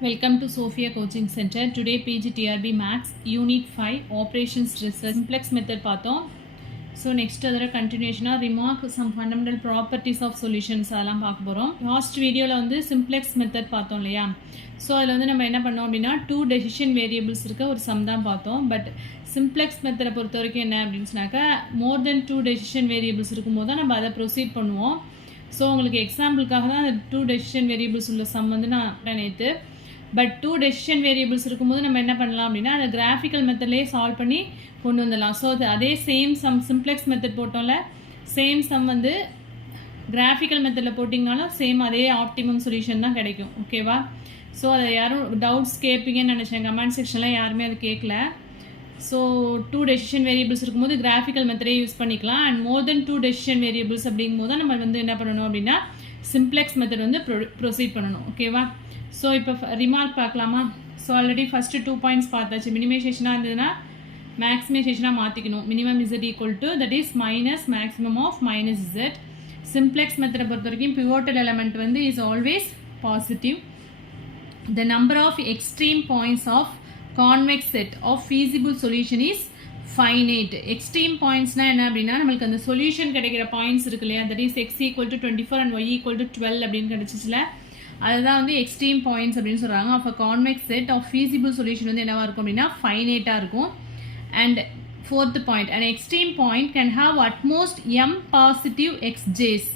Welcome to Sophia Coaching Center. Today PGTRB Maths Unit 5 Operations Research Simplex Method பார்த்தோம். So next அதோட continuation remark some fundamental properties of solutions அதெல்லாம் பார்க்க போகிறோம். Last வீடியோவில் வந்து simplex method பார்த்தோம் இல்லையா. ஸோ அதில் வந்து நம்ம என்ன பண்ணோம் அப்படின்னா 2 டெசிஷன் வேரியபிள்ஸ் இருக்க ஒரு சம் தான் பார்த்தோம். பட் சிம்ப்ளெக்ஸ் மெத்தடை பொறுத்த வரைக்கும் என்ன அப்படின்னு சொன்னாக்கா மோர் தென் 2 டெசிஷன் வேரியபிள்ஸ் இருக்கும்போது தான் நம்ம அதை ப்ரொசீட் பண்ணுவோம். ஸோ உங்களுக்கு எக்ஸாம்பிளுக்காக தான் அந்த 2 டெசிஷன் வேரியபிள்ஸ் உள்ள சம் வந்து நான் நேற்று பட் 2 டெசிஷன் வேரியபிள்ஸ் இருக்கும்போது நம்ம என்ன பண்ணலாம் அப்படின்னா அதை கிராஃபிக்கல் மெத்தட்லேயே சால்வ் பண்ணி கொண்டு வந்துடலாம். ஸோ அது அதே சேம் சம் சிம்ப்ளெக்ஸ் மெத்தட் போட்டோம்ல சேம் சம் வந்து கிராஃபிக்கல் மெத்தடில் போட்டிங்கனாலும் சேம் அதே ஆப்டிமம் சொல்யூஷன் தான் கிடைக்கும். ஓகேவா? ஸோ அதை யாரும் டவுட்ஸ் கேட்பீங்கன்னு நினச்சேன். கமெண்ட் செக்ஷனில் யாருமே அது கேட்கல. ஸோ 2 டெசிஷன் வேரியபிள்ஸ் இருக்கும்போது கிராஃபிக்கல் மெத்தடே யூஸ் பண்ணிக்கலாம். And more then 2 decision variables அப்படிங்கும்போது தான் நம்ம வந்து என்ன பண்ணணும் அப்படின்னா சிம்ப்ளெக்ஸ் மெத்தட் வந்து ப்ரொசீட் பண்ணணும். ஓகேவா? ஸோ இப்போ ரிமார்க் பார்க்கலாமா? ஸோ ஆல்ரெடி ஃபஸ்ட்டு 2 பாயிண்ட்ஸ் பார்த்தாச்சு. மினிமைசேஷனாக இருந்ததுன்னா மேக்ஸிமைசேஷனாக மாற்றிக்கணும். Minimum Z equal to that is minus maximum of minus Z. Simplex மெத்தடை பொறுத்த வரைக்கும் பிவோட்டல் எலமெண்ட் வந்து is always positive. The number of extreme points of convex set of feasible solution is finite. Extreme பாயிண்ட்ஸ்னால் என்ன அப்படின்னா நம்மளுக்கு அந்த solution கிடைக்கிற பாயிண்ட்ஸ் இருக்கு இல்லையா, that is X equal to 24 and Y equal to 12 அப்படின்னு கிடச்சிச்சில, அதுதான் வந்து எக்ஸ்ட்ரீம் பாயிண்ட்ஸ் அப்படின்னு சொல்கிறாங்க. Of a convex set of feasible solution வந்து என்னவாக இருக்கும் அப்படின்னா ஃபைனைட்டாக இருக்கும். And fourth point, and extreme point can have at most M positive edges.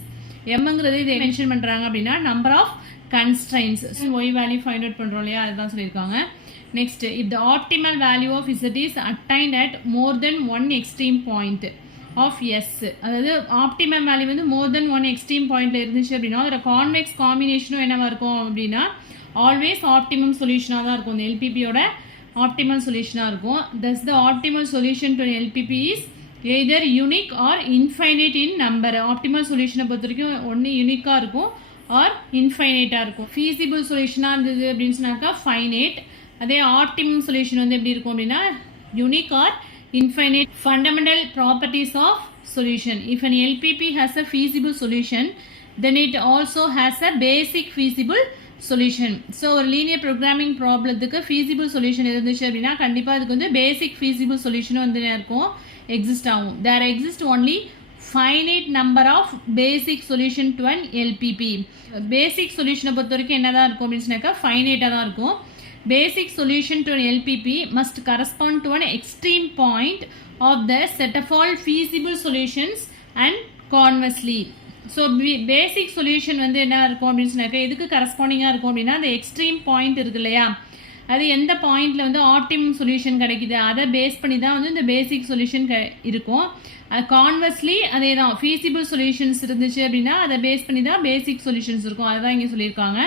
எம்ங்கிறது இதை மென்ஷன் பண்ணுறாங்க அப்படின்னா number of constraints. Y value find out பண்ணுறோம் இல்லையா, அதுதான் சொல்லியிருக்காங்க. Next, if the optimal value of Z is attained at more than 1 extreme point of S, அதாவது optimum value வந்து மோர் தென் 1 எக்ஸ்ட்ரீம் பாயிண்ட்ல இருந்துச்சு அப்படின்னா அதோட கான்வெக்ஸ் காம்பினேஷனும் என்னவா இருக்கும் அப்படின்னா ஆல்வேஸ் ஆப்டிமம் சொல்யூஷனாக தான் இருக்கும். இந்த எல்பிபியோட ஆப்டிமல் சொல்யூஷனாக இருக்கும். Thus the optimal solution to LPP is either unique or infinite in number. Optimal சொல்யூஷனை பொறுத்த வரைக்கும் ஒன்று யூனிக்காக இருக்கும் ஆர் இன்ஃபைனைட்டாக இருக்கும். ஃபீசிபிள் சொல்யூஷனாக இருந்தது அப்படின்னு சொன்னாக்கா ஃபைனைட். அதே ஆப்டிமம் சொல்யூஷன் வந்து எப்படி இருக்கும் அப்படின்னா unique or infinite. Fundamental properties of solution. If an LPP has a feasible solution, then it also has a basic feasible solution. So ஒரு linear programming problemத்துக்கு feasible solution இருந்துச்சு அப்படின்னா கண்டிப்பாக அதுக்கு வந்து basic feasible solution வந்து இருக்கும், exist ஆகும். There exist only finite number of basic solution to an LPP. Basic solution பொறுத்த வரைக்கும் என்னதான் இருக்கும் அப்படின்னு சொன்னாக்கா ஃபைனைட்டாக தான் இருக்கும். Basic solution to an LPP must correspond to an extreme point of the set of all feasible solutions and conversely. So basic solution வந்து என்ன இருக்கும் அப்படின்னு சொன்னாக்க எதுக்கு கரஸ்பாண்டிங்காக இருக்கும் அப்படின்னா அந்த எக்ஸ்ட்ரீம் பாயிண்ட் இருக்கு இல்லையா, அது எந்த பாயிண்டில் வந்து ஆப்டிமம் சொல்யூஷன் கிடைக்குது அதை பேஸ் பண்ணி தான் வந்து இந்த பேசிக் சொல்யூஷன் இருக்கும். அது கான்வெர்ஸ்லி அதே தான் ஃபீசிபிள் சொல்யூஷன்ஸ் இருந்துச்சு அப்படின்னா அதை பேஸ் பண்ணி தான் பேசிக் சொல்யூஷன்ஸ் இருக்கும். அதுதான் இங்கே சொல்லியிருக்காங்க.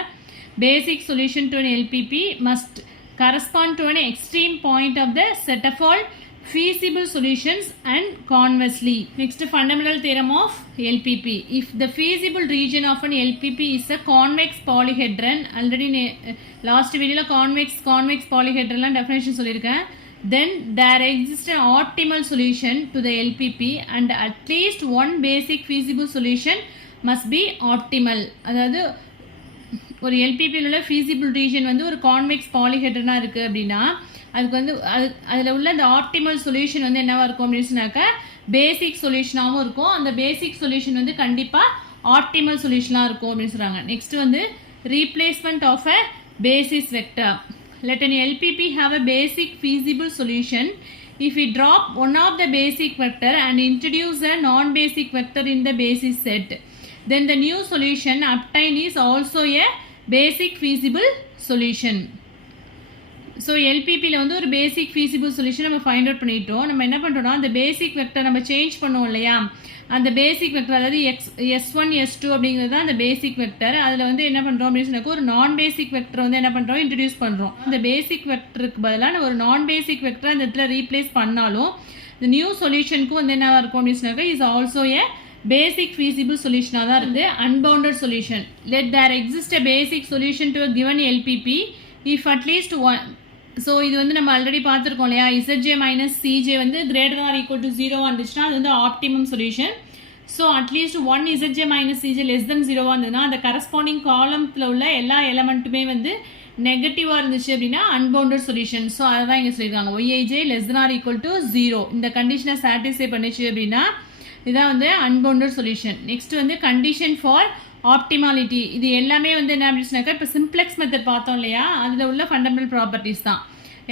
Basic solution to an LPP must correspond to an extreme point of the set of all feasible solutions and conversely. Next, fundamental theorem of LPP. If the feasible region of an LPP is a convex polyhedron, already last video convex polyhedron definition சொல்லிருக்கேன், then there exists an optimal solution to the LPP and at least one basic feasible solution must be optimal. அதாவது ஒரு எல்பிபியில் உள்ள feasible region வந்து ஒரு convex பாலிஹெட்ரனாக இருக்குது அப்படின்னா அதுக்கு வந்து அதில் உள்ள அந்த ஆப்டிமல் சொல்யூஷன் வந்து என்னவாக இருக்கும் அப்படின்னு சொன்னாக்கா பேசிக் சொல்யூஷனாகவும் இருக்கும். அந்த பேசிக் சொல்யூஷன் வந்து கண்டிப்பாக ஆப்டிமல் சொல்யூஷனாக இருக்கும் அப்படின்னு சொல்கிறாங்க. நெக்ஸ்ட் வந்து replacement of a basis vector. Let an LPP have a basic feasible solution. If we drop one of the basic vector and introduce a non-basic vector in the basis set, then the new solution obtained is also a basic feasible solution. So எல்பிபியில் வந்து ஒரு basic feasible solution நம்ம find out பண்ணிட்டோம். நம்ம என்ன பண்ணுறோம்னா அந்த பேசிக் vector நம்ம சேஞ்ச் பண்ணுவோம் இல்லையா, அந்த பேசிக் வெக்டர் அதாவது S1 S2 அப்படிங்கிறது தான் அந்த பேசிக் வெக்டர். அதில் வந்து என்ன பண்ணுறோம் அப்படின்னு சொன்னாக்க ஒரு நான் பேசிக் வெக்டர் வந்து என்ன பண்ணுறோம் இன்ட்ரடியூஸ் பண்ணுறோம். அந்த பேசிக் வெக்டருக்கு பதிலாக ஒரு நான் பேசிக் வெக்டர் அந்த இடத்துல ரீப்ளேஸ் பண்ணாலும் இந்த நியூ சொல்யூஷனுக்கும் வந்து என்ன இருக்கும் அப்படின்னு சொன்னாக்க is also A basic feasible solution தான் இருந்து unbounded solution. Let there exist a basic solution to a given LPP if at least one. So இது வந்து நம்ம ஆல்ரெடி பார்த்துருக்கோம் இல்லையா, ZJ மைனஸ் CJ வந்து கிரேட்டர் ஆர் ஈக்குவல் டு 0 வந்துச்சுன்னா அது வந்து optimum solution. So at least 1 ZJ minus CJ less than 0 இருந்ததுன்னா அந்த கரஸ்பாண்டிங் காலத்தில் உள்ள எல்லா எலமெண்ட்டுமே வந்து நெகட்டிவாக இருந்துச்சு அப்படின்னா அன்பவுண்டட் சொல்யூஷன். ஸோ அதை தான் இங்கே சொல்லியிருக்காங்க. Y i j less than or equal to 0 இந்த கண்டிஷனை சாட்டிஸ்ஃபை பண்ணிச்சு அப்படின்னா இதான் வந்து அன்பவுண்டட் சொல்யூஷன். நெக்ஸ்ட் வந்து கண்டிஷன் ஃபார் ஆப்டிமாலிட்டி. இது எல்லாமே வந்து என்ன அப்படின்னாக்கா இப்போ சிம்ப்ளெக்ஸ் மெத்தட் பார்த்தோம் இல்லையா, அதில் உள்ள ஃபண்டமெண்டல் ப்ராப்பர்ட்டிஸ் தான்.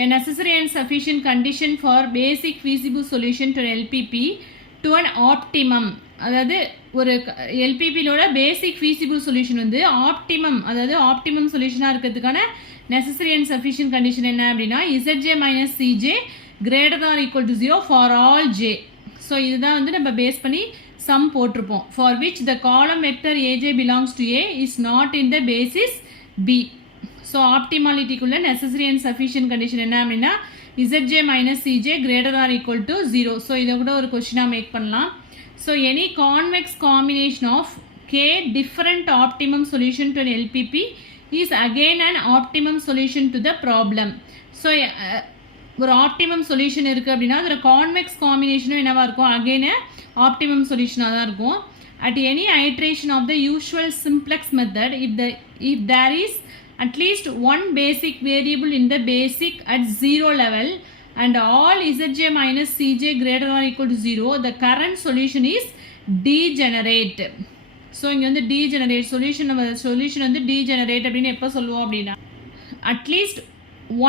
A necessary and sufficient condition for basic feasible solution to LPP to an optimum. அதாவது ஒரு எல்பிபியோட பேசிக் ஃபீசிபிள் சொல்யூஷன் வந்து ஆப்டிமம், அதாவது ஆப்டிமம் சொல்யூஷனாக இருக்கிறதுக்கான நெசசரி அண்ட் சஃபிஷியன்ட் கண்டிஷன் என்ன அப்படின்னா இசட்ஜே minus c j greater or equal to 0 for all J. So இதுதான் வந்து நம்ம பேஸ் பண்ணி சம் போட்டிருப்போம். For which the column vector a j belongs to A is not in the basis B. So ஆப்டிமாலிட்டிக்குள்ள necessary and sufficient condition என்ன அப்படின்னா இசட்ஜே minus c j greater or equal to 0. So இதை கூட ஒரு கொஸ்டினாக மேக் பண்ணலாம். So any convex combination of K different optimum solution to LPP is again and optimum solution to the problem. So ஒரு optimum solution இருக்குது அப்படின்னா அதில் கான்வெக்ஸ் காம்பினேஷனும் என்னவாக இருக்கும், அகெயின் ஆப்டிமம் சொல்யூஷனாக தான் இருக்கும். At any iteration of the usual simplex method if there is at least one basic variable in the basic at 0 level and all zj minus cj greater or equal to 0, the current solution is degenerate. So இங்க வந்து degenerate solution வந்து degenerate அப்படின்னு எப்போ சொல்லுவோம் அப்படின்னா at least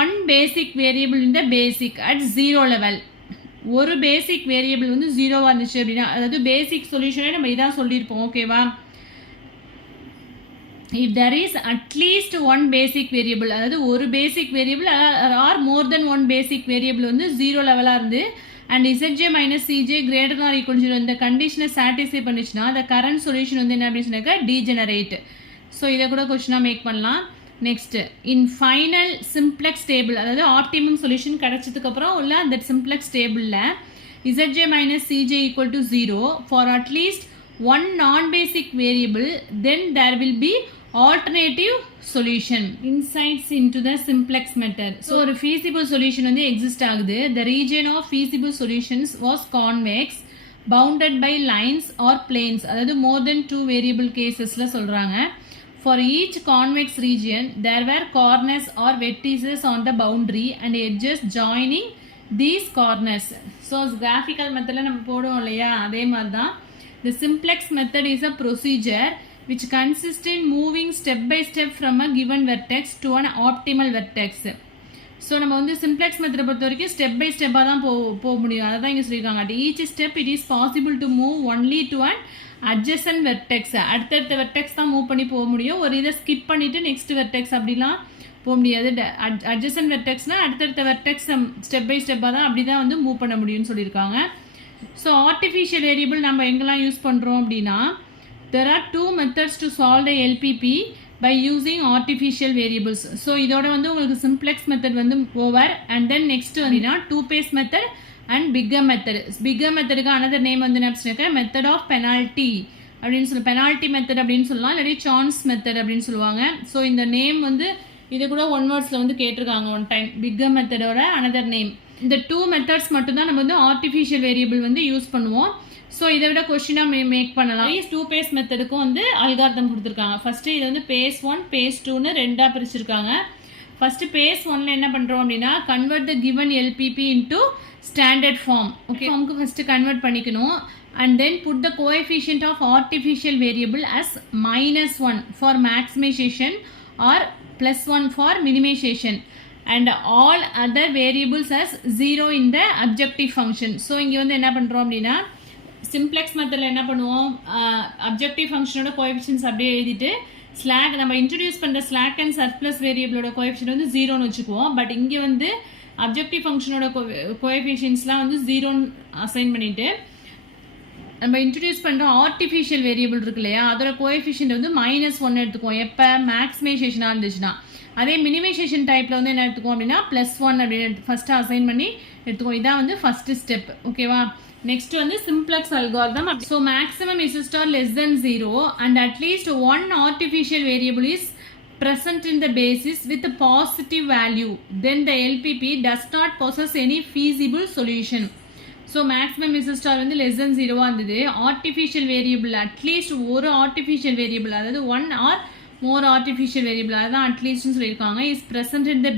one basic variable in the basic at 0 level. ஒரு basic variable வந்து 0 வந்துச்சு அப்படின்னா அதாவது பேசிக் சொல்யூஷனே நம்ம இதான் சொல்லியிருப்போம். ஓகேவா? if there is at least one basic variable, அதாவது ஒரு basic variable or more than one basic variable வந்து 0 லெவலாக இருந்து அண்ட் இசட்ஜே minus c j greater or equal to 0 இந்த கண்டிஷனை சாட்டிஸ்ஃபை பண்ணிச்சுன்னா அந்த கரண்ட் சொல்யூஷன் வந்து என்ன அப்படின்னு சொன்னாக்கா டீஜெனரேட். ஸோ இதை கூட கொஸ்டினாக மேக் பண்ணலாம். Next in final simplex table, அதாவது ஆப்டிமம் சொல்யூஷன் கிடைச்சதுக்கப்புறம் உள்ள அந்த சிம்ப்ளெக்ஸ் டேபிளில் இசட்ஜே minus c j equal to 0 for at least one non basic variable, then there will be alternative solution. Insights into the simplex method. So ஒரு feasible solution வந்து exist ஆகுது. The region of feasible solutions was convex bounded by lines or planes, அதாவது more than 2 variable casesல சொல்றாங்க. For each convex region there were corners or vertices on the boundary and edges joining these corners. So graphical methodல நம்ம போடுவோம் இல்லையா, அதே மாதிரி தான். The simplex method is a procedure which consists in moving step by step from a given vertex to an optimal vertex. So நம்ம வந்து simplex மெத்தடை பொறுத்த வரைக்கும் ஸ்டெப் பை ஸ்டெப்பாக தான் போக முடியும். அதை தான் இங்கே சொல்லியிருக்காங்க. At each step it is possible to move only to an adjacent vertex. அடுத்தடுத்த வெர்டெக்ஸ் தான் மூவ் பண்ணி போக முடியும். ஒரு இதை ஸ்கிப் பண்ணிவிட்டு நெக்ஸ்ட் வெர்டெக்ஸ் அப்படிலாம் போக முடியாது. அட்ஜசன்ட் வெர்டெக்ஸ்னால் அடுத்தடுத்த வெர்டெக்ஸ் ஸ்டெப் பை ஸ்டெப்பாக தான் அப்படி தான் வந்து மூவ் பண்ண முடியும்னு சொல்லியிருக்காங்க. ஸோ ஆர்டிஃபிஷியல் வேரியபிள் நம்ம எங்கெல்லாம் யூஸ் பண்ணுறோம் அப்படின்னா there are two methods to solve the LPP by using artificial variables. So இதோட வந்து உங்களுக்கு simplex method வந்து over and then next அப்படின்னா two phase method and bigger method. bigger methodக்கு another name வந்து என்ன method of penalty அப்படின்னு சொல்லி penalty method அப்படின்னு சொல்லலாம், இல்லாட்டி chance method அப்படின்னு சொல்லுவாங்க. ஸோ இந்த நேம் வந்து இது கூட ஒன் வேர்ட்ஸில் வந்து கேட்டிருக்காங்க one time. bigger methodோட another name. இந்த டூ மெத்தட்ஸ் மட்டும்தான் நம்ம வந்து ஆர்டிஃபிஷியல் வேரியபிள் வந்து யூஸ் பண்ணுவோம். ஸோ இதை விட கொஸ்டினாக மேக் பண்ணலாம். டூ பேஸ் மெத்தடுக்கும் வந்து அல்காரிதம் கொடுத்துருக்காங்க. ஃபஸ்ட்டு இது வந்து பேஸ் 1 பேஸ் 2ன்னு ரெண்டாக பிரிச்சிருக்காங்க. ஃபஸ்ட்டு பேஸ் 1ல் என்ன பண்ணுறோம் அப்படின்னா convert the given LPP into standard form. Okay, ஃபார்முக்கு ஃபஸ்ட்டு கன்வெர்ட் பண்ணிக்கணும் and then put the coefficient of artificial variable as -1 for maximization or +1 for minimization and all other variables as 0 in the objective function. So இங்கே வந்து என்ன பண்ணுறோம் அப்படின்னா simplex மெத்தடில் என்ன பண்ணுவோம், அப்ஜெக்டிவ் ஃபங்க்ஷனோட கோஎஃபிஷியன்ஸ் அப்படியே எழுதிட்டு ஸ்லாக் நம்ம இன்ட்ரடியூஸ் பண்ணுற ஸ்லாக் அண்ட் சர்ப்ளஸ் வேரியபிளோட கோஎஃபிஷியன்ட் வந்து 0ன்னு வச்சுக்குவோம். பட் இங்கே வந்து அப்ஜெக்டிவ் ஃபங்க்ஷனோட கோஎஃபிஷியன்ஸ்லாம் வந்து 0ன்னு அசைன் பண்ணிவிட்டு நம்ம இன்ட்ரடியூஸ் பண்ணுற ஆர்டிஃபிஷியல் வேரியபிள் இருக்கு இல்லையா, அதோட கோஎஃபிஷியன்ட் வந்து -1 எடுத்துக்குவோம் எப்போ மேக்ஸிமைசேஷனாக இருந்துச்சுன்னா. அதே மினிமைசேஷன் டைப்பில் வந்து என்ன எடுத்துக்குவோம் அப்படின்னா +1 அப்படின்னு ஃபஸ்ட்டு அசைன் பண்ணி எடுத்துக்குவோம். இதான் வந்து ஃபஸ்ட்டு ஸ்டெப். ஓகேவா? நெக்ஸ்ட் வந்து simplex algorithm. So maximum is star less than 0 and at least one artificial variable is present in the basis with a positive value, then the LPP does not possess any feasible solution. So maximum is star வந்து less than 0 இருந்தது. artificial variable at least ஒரு artificial variable அதாவது 1 or more artificial variable அதுதான் அட்லீஸ்ட்னு சொல்லியிருக்காங்க. Is present in the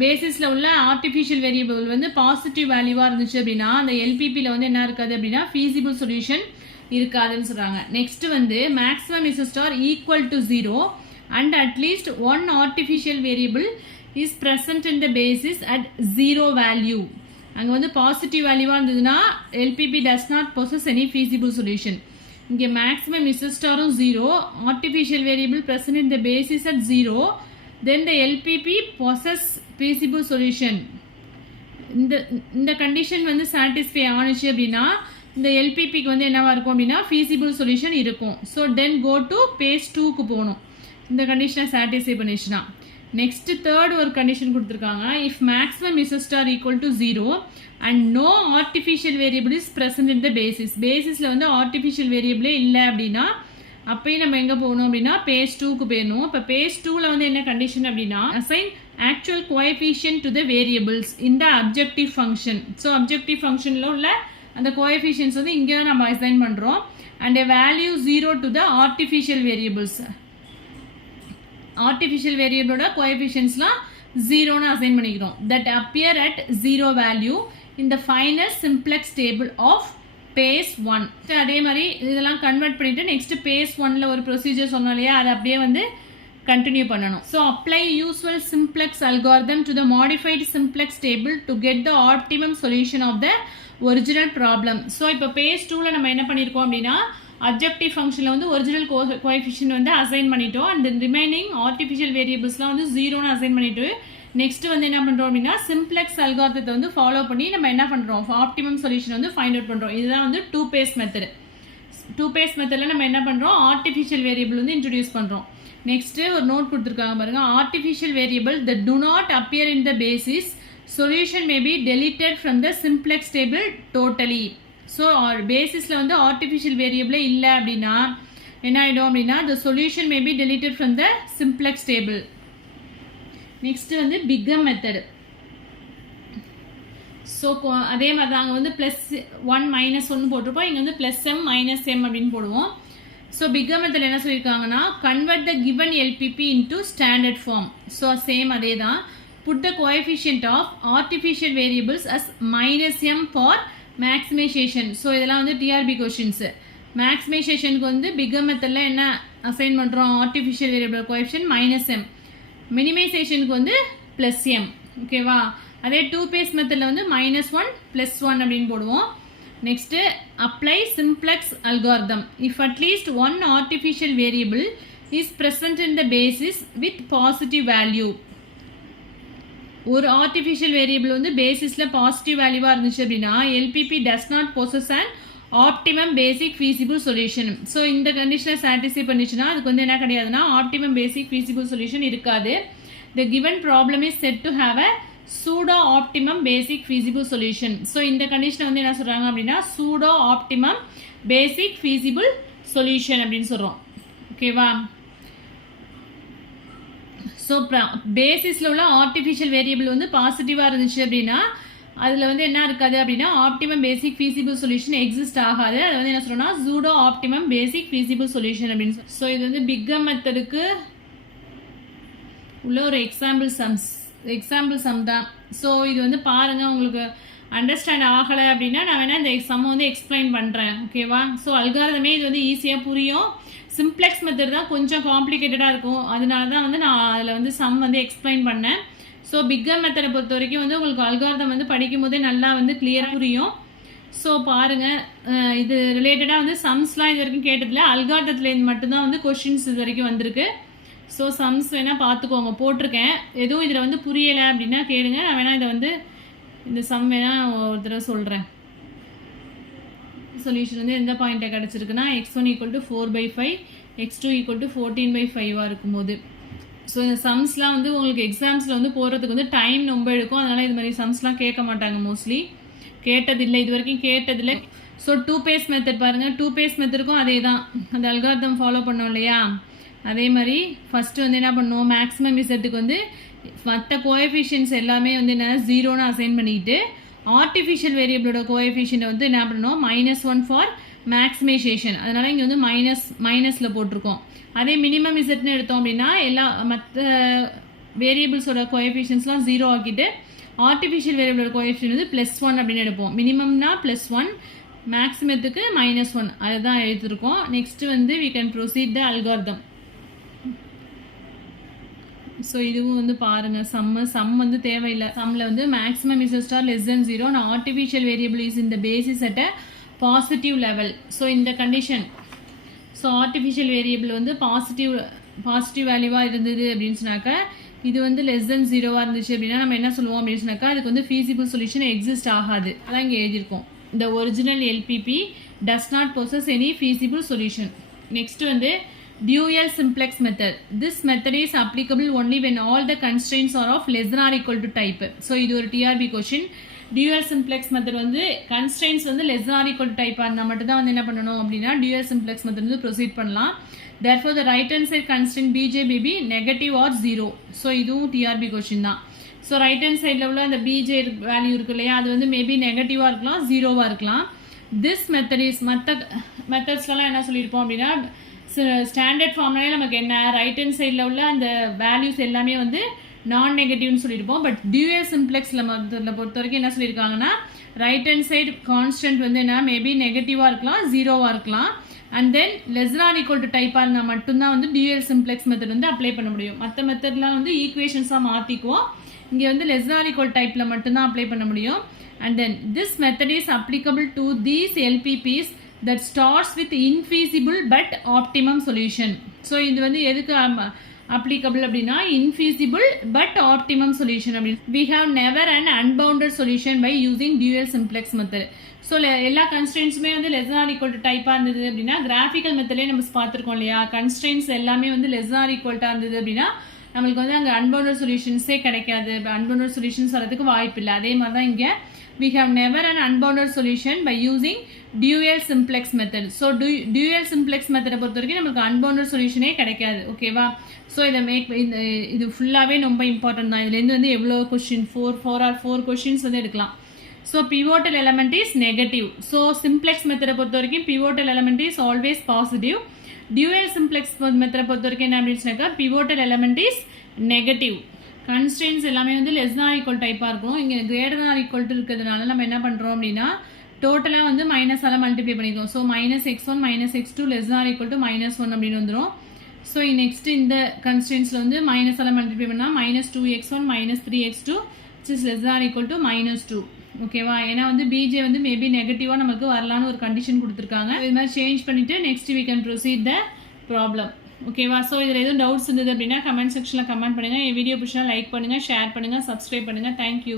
பேசிஸில் உள்ள artificial variable வந்து positive வேல்யூவாக இருந்துச்சு அப்படின்னா அந்த எல்பிபியில் வந்து என்ன இருக்காது அப்படின்னா ஃபீஸிபிள் சொல்யூஷன் இருக்காதுன்னு சொல்கிறாங்க. நெக்ஸ்ட் வந்து maximum is star equal to 0 and at least one artificial variable is present in the basis at 0 value. அங்கே வந்து பாசிட்டிவ் வேல்யூவாக இருந்ததுன்னா LPP does not possess any feasible solution. இங்கே மேக்ஸிமம் இஸ் ஸ்டாரும் 0, artificial variable present in the basis at 0, then the LPP possess feasible solution. இந்த கண்டிஷன் வந்து satisfy ஆனிச்சு அப்படின்னா இந்த எல்பிபிக்கு வந்து என்னவா இருக்கும் அப்படின்னா feasible solution இருக்கும். So then go to phase 2க்கு போகணும் இந்த கண்டிஷனை சாட்டிஸ்ஃபை பண்ணிச்சுன்னா. நெக்ஸ்ட் தேர்ட் ஒரு கண்டிஷன் கொடுத்துருக்காங்க. If maximum is star equal to 0 and no artificial variable is present in the பேசிஸில் வந்து ஆர்டிஃபிஷியல் வேரியபிளே இல்லை அப்படின்னா அப்பயும் நம்ம எங்கே போகணும் அப்படின்னா பேஸ் 2க்கு போயிடணும். இப்போ பேஸ் 2ல் வந்து என்ன கண்டிஷன் அப்படின்னா assign actual coefficient to the variables இந்த அப்ஜெக்டிவ் ஃபங்க்ஷன். ஸோ அப்ஜெக்டிவ் ஃபங்க்ஷனில் உள்ள அந்த கோஎஃபிஷியன்ஸ் வந்து இங்கே தான் நம்ம அசைன் பண்ணுறோம். And value 0 to the artificial variables. Artificial வேரியபிளோட கோஎஃபிஷியன்ஸ்லாம் 0ன்னு அசைன் பண்ணிக்கிறோம். That appear at 0 value in the final simplex table of phase 1. அதே மாதிரி இதெல்லாம் கன்வெர்ட் பண்ணிட்டு நெக்ஸ்ட் பேஸ் 1ல ஒரு ப்ரொசீஜர் சொன்னோம் இல்லையா, அதை அப்படியே வந்து கண்டினியூ பண்ணணும். So apply usual simplex algorithm to the modified simplex table to get the optimum solution of the original problem. So இப்போ பேஸ் 2ல நம்ம என்ன பண்ணியிருக்கோம் அப்படின்னா அப்ஜெக்டிவ் ஃபங்க்ஷனில் வந்து ஒரிஜினல் கோஎஃபிஷியன்ட் வந்து அசைன் பண்ணிட்டோம். அண்ட் ரிமைனிங் ஆர்டிஃபிஷியல் வேரியபிள்ஸ்லாம் வந்து 0ன்னு அசைன் பண்ணிட்டு நெக்ஸ்ட் வந்து என்ன பண்ணுறோம் அப்படின்னா சிம்ப்ளெக்ஸ் அல்காரிதத்தை வந்து ஃபாலோ பண்ணி நம்ம என்ன பண்ணுறோம் ஆப்டிமம் சொல்யூஷன் வந்து ஃபைண்ட் அவுட் பண்ணுறோம். இதுதான் வந்து two phase method. Two phase மெத்தடில் நம்ம என்ன பண்ணுறோம் ஆர்டிஃபிஷியல் வேரியபிள் வந்து இன்ட்ரடியூஸ் பண்ணுறோம். நெக்ஸ்ட்டு ஒரு நோட் கொடுத்துருக்காங்க பாருங்க. Artificial variable that do not appear in the basis solution may be deleted from the simplex table totally. So பேசிஸில் வந்து ஆர்டிஃபிஷியல் வேரியபிளே இல்லை அப்படின்னா என்ன ஆகிடும் அப்படின்னா the solution may be deleted from the simplex table. Next வந்து பிகம் மெத்தடு. ஸோ அதே மாதிரி தான் அங்கே வந்து +1 -1 போட்டிருப்போம். இங்கே வந்து +m -m அப்படின்னு போடுவோம். ஸோ பிகம் மெத்தட் என்ன சொல்லியிருக்காங்கன்னா convert the given LPP into standard form. So same அதே தான். Put the coefficient of artificial variables as -m for maximization. So இதெல்லாம் வந்து டிஆர்பி கொஷின்ஸு. மேக்ஸிமைசேஷனுக்கு வந்து பிகம் மெத்தடில் என்ன அசைன் பண்ணுறோம் ஆர்டிஃபிஷியல் வேரியபிள் கோஎஃபிஷியன்ட் -m. மினிமைசேஷனுக்கு வந்து +m. ஓகேவா. அதே டூ பேஸ் மெத்தடில் வந்து -1 +1 அப்படின்னு போடுவோம். Next apply simplex algorithm if at least one artificial variable is present in the basis with positive value. ஒரு ஆர்டிஃபிஷியல் வேரியபிள் வந்து பேசிஸில் பாசிட்டிவ் வேல்யூவாக இருந்துச்சு அப்படின்னா LPP does not possess and optimum basic feasible solution. So இந்த கண்டிஷனை சாட்டிஸ்ஃபை பண்ணிச்சுன்னா அதுக்கு வந்து என்ன கிடையாதுன்னா ஆப்டிமம் பேசிக் ஃபீஸிபிள் சொல்யூஷன் இருக்காது. The given problem is said to have a pseudo optimum basic feasible solution. So இந்த கண்டிஷனை வந்து என்ன சொல்கிறாங்க அப்படின்னா pseudo optimum basic feasible solution அப்படின்னு சொல்கிறோம். ஓகேவா. ஸோ பேசிஸில் உள்ள ஆர்டிஃபிஷியல் வேரியபிள் வந்து பாசிட்டிவாக இருந்துச்சு அப்படின்னா அதில் வந்து என்ன இருக்காது அப்படின்னா optimum basic feasible solution exist ஆகாது. அது வந்து என்ன சொல்கிறோம்னா pseudo optimum basic feasible solution அப்படின்னு சொல்லி. ஸோ இது வந்து பிகம் மெத்தடுக்கு உள்ள ஒரு எக்ஸாம்பிள் சம் தான். ஸோ இது வந்து பாருங்கள் உங்களுக்கு அண்டர்ஸ்டாண்ட் ஆகலை அப்படின்னா நான் வேணால் இந்த சம் வந்து எக்ஸ்பிளைன் பண்ணுறேன். ஓகேவா. ஸோ அல்காரிதமே இது வந்து ஈஸியாக புரியும். சிம்ப்ளெக்ஸ் மெத்தட் தான் கொஞ்சம் காம்ப்ளிகேட்டடாக இருக்கும். அதனால தான் வந்து நான் அதில் வந்து சம் வந்து எக்ஸ்பிளைன் பண்ணேன். ஸோ பிகம் மெத்தடை பொறுத்த வரைக்கும் வந்து உங்களுக்கு அல்காரிதம் வந்து படிக்கும் போதே நல்லா வந்து கிளியராக புரியும். ஸோ பாருங்கள் இது ரிலேட்டடாக வந்து சம்ஸ்லாம் இது வரைக்கும் கேட்டதில்ல. அல்காரிதத்துலேருந்து மட்டும்தான் வந்து கொஷின்ஸ் இது வரைக்கும் வந்திருக்கு. ஸோ சம்ஸ் வேணால் பார்த்துக்கோங்க போட்டிருக்கேன். எதுவும் இதில் வந்து புரியலை அப்படின்னா கேளுங்க. நான் வேணால் இதை வந்து இந்த சம் வேணால் ஒரு தடவை சொல்கிறேன். சொல்யூஷன் வந்து எந்த பாயிண்ட்டை கிடச்சிருக்குன்னா x1 = 4/5 x2 = 14/5 இருக்கும்போது. ஸோ இந்த சம்ஸ்லாம் வந்து உங்களுக்கு எக்ஸாம்ஸில் வந்து போகிறதுக்கு வந்து டைம் ரொம்ப எடுக்கும். அதனால் இது மாதிரி சம்ஸ்லாம் கேட்க மாட்டாங்க. மோஸ்ட்லி கேட்டதில்லை, இது வரைக்கும் கேட்டதில்லை. ஸோ டூ பேஸ் மெத்தட் பாருங்கள். டூ பேஸ் மெத்தடுக்கும் அதே தான், அந்த அல்காரிதம் ஃபாலோ பண்ணோம் இல்லையா. அதே மாதிரி ஃபஸ்ட்டு வந்து என்ன பண்ணுவோம் மேக்ஸிமம் இசட்டுக்கு வந்து மற்ற கோஎஃபிஷியன்ஸ் எல்லாமே வந்து என்ன 0ன்னு அசைன் பண்ணிக்கிட்டு ஆர்டிஃபிஷியல் வேரியபிளோட கோஎஃபிஷியன்ட் வந்து என்ன பண்ணணும் -1 ஃபார் மேக்ஸிமைசேஷன், அதனால் இங்கே வந்து மைனஸில் போட்டிருக்கோம். அதே மினிமம் இசட்னு எடுத்தோம் அப்படின்னா எல்லா மற்ற வேரியபிள்ஸோட கோஎஃபிஷியன்ஸ்லாம் 0 ஆக்கிட்டு ஆர்டிஃபிஷியல் வேரியபிளோட கோஎஃபிஷியன் வந்து +1 அப்படின்னு எடுப்போம். மினிமம்னா +1, மேக்ஸிமத்துக்கு -1, அதுதான் எழுதியிருக்கோம். நெக்ஸ்ட் வந்து we can proceed the algorithm. So இதுவும் வந்து பாருங்கள், சம் வந்து தேவையில்லை. சம்மில் வந்து maximum is star <0 and artificial variable is இந்த basis at a positive level. So இந்த கண்டிஷன், ஸோ ஆர்டிஃபிஷியல் வேரியபிள் வந்து பாசிட்டிவ் வேல்யூவாக இருந்தது அப்படின்னு சொன்னாக்கா, இது வந்து <0 இருந்துச்சு அப்படின்னா நம்ம என்ன சொல்லுவோம் அப்படின்னு சொன்னாக்கா, அதுக்கு வந்து ஃபீஸிபிள் சொல்யூஷன் எக்ஸிஸ்ட் ஆகாது. அதான் இங்கே எழுதியிருக்கோம். The original LPP does not possess any feasible solution. Next வந்து dual simplex method. This method is applicable only when all the constraints are of less than or equal to type. So இது ஒரு TRB question. Dual simplex method வந்து constraints வந்து less than or equal to type இருந்தால் மட்டும் தான் வந்து என்ன பண்ணணும் அப்படின்னா dual simplex method வந்து proceed பண்ணலாம். Therefore the right hand side constraint BJ may be negative or 0. So இதுவும் TRB question தான். ஸோ ரைட் ஹேண்ட் சைடில் உள்ள அந்த பிஜே வேல்யூ இருக்கு இல்லையா, அது வந்து மேபி நெகட்டிவாக இருக்கலாம், 0வாக இருக்கலாம். திஸ் மெத்தட் இஸ் மற்ற மெத்தட்ஸ்லாம் என்ன சொல்லியிருப்போம் அப்படின்னா, ஸ்டாண்டர்ட் ஃபார்ம்னாலே நமக்கு என்ன ரைட் ஹேண்ட் சைடில் உள்ள அந்த வேல்யூஸ் எல்லாமே வந்து நான் நெகட்டிவ்னு சொல்லியிருப்போம். பட் டியூயல் சிம்ப்ளெக்ஸில் பொறுத்த வரைக்கும் என்ன சொல்லியிருக்காங்கன்னா, ரைட் ஹேண்ட் சைடு கான்ஸ்டன்ட் வந்து என்ன மேபி நெகட்டிவாக இருக்கலாம், 0வாக இருக்கலாம். அண்ட் தென் < = டைப்பாக இருந்தால் மட்டும்தான் வந்து டியூயல் சிம்ப்ளெக்ஸ் மெத்தட் வந்து அப்ளை பண்ண முடியும். மற்ற மெத்தட்லாம் வந்து ஈக்குவேஷன்ஸாக மாற்றிக்குவோம். இங்கே வந்து <= டைப்பில் மட்டும்தான் அப்ளை பண்ண முடியும். And then this method is applicable to these LPPs that starts with infeasible but optimum solution. So இது வந்து எதுக்கு அப்ளிகபிள் அப்படின்னா, இன்ஃபீசிபிள் பட் ஆப்டிமம் சொல்யூஷன் அப்படின்னு. We have never and unbounded solution by using dual simplex method. So எல்லா கன்ஸ்ட்ரெயின்ஸுமே வந்து <= டைப்பாக இருந்தது அப்படின்னா, கிராஃபிக்கல் மெத்தட்லேயே நம்ம பார்த்துருக்கோம் இல்லையா, கன்ஸ்ட்ரெயின்ஸ் எல்லாமே வந்து <= இருந்தது அப்படின்னா நம்மளுக்கு வந்து அங்கே அன்பவுண்டட் சொல்யூஷன்ஸே கிடைக்காது. அன்பவுண்டட் சொல்யூஷன்ஸ் வரதுக்கு வாய்ப்பு இல்லை. அதே மாதிரி தான் இங்கே we have never an unbounded solution by using dual simplex method. So dual simplex மெத்தடை பொறுத்த வரைக்கும் நம்மளுக்கு அன்பவுண்டட் சொல்யூஷனே கிடைக்காது. ஓகேவா? ஸோ இதை இது ஃபுல்லாகவே ரொம்ப இம்பார்ட்டன்ட் தான். இதுலேருந்து வந்து எவ்வளோ கொஸ்டின் 4 கொஸ்டின்ஸ் வந்து எடுக்கலாம். So pivotal element is negative. So simplex மெத்தடை பொறுத்த வரைக்கும் pivotal element is always positive. Dual simplex மெத்தடை பொறுத்த வரைக்கும் என்ன அப்படின்னு சொன்னாக்கா, pivotal element is negative. Constrains எல்லாமே வந்து <= டைப்பாக இருக்கும். இங்கே <= இருக்கிறதுனால நம்ம என்ன பண்ணுறோம் அப்படின்னா, டோட்டலாக வந்து மைனஸால் மல்டிப்ளை பண்ணிக்கிறோம். ஸோ -x1 -x2 <= -1 அப்படின்னு வந்துடும். ஸோ நெக்ஸ்ட் இந்த கன்ஸ்ட்ரெயின்ஸில் வந்து மைனஸால் மல்டிப்ளை பண்ணால் -2x1 -3x2 <= -2. ஓகேவா? ஏன்னா வந்து பிஜே வந்து மேபி நெகட்டிவாக நமக்கு வரலான்னு ஒரு கண்டிஷன் கொடுத்துருக்காங்க. இது மாதிரி சேஞ்ச் பண்ணிவிட்டு next we can proceed the problem. ஓகேவா? ஸோ இதில் எதுவும் டவுட்ஸ் இருந்தது அப்படின்னா கமெண்ட் செக்ஷனில் கமெண்ட் பண்ணுங்கள். என் வீடியோ பிடிச்சா லைக் பண்ணுங்கள், ஷேர் பண்ணுங்கள், சப்ஸ்கிரைப் பண்ணுங்கள். தேங்க்யூ.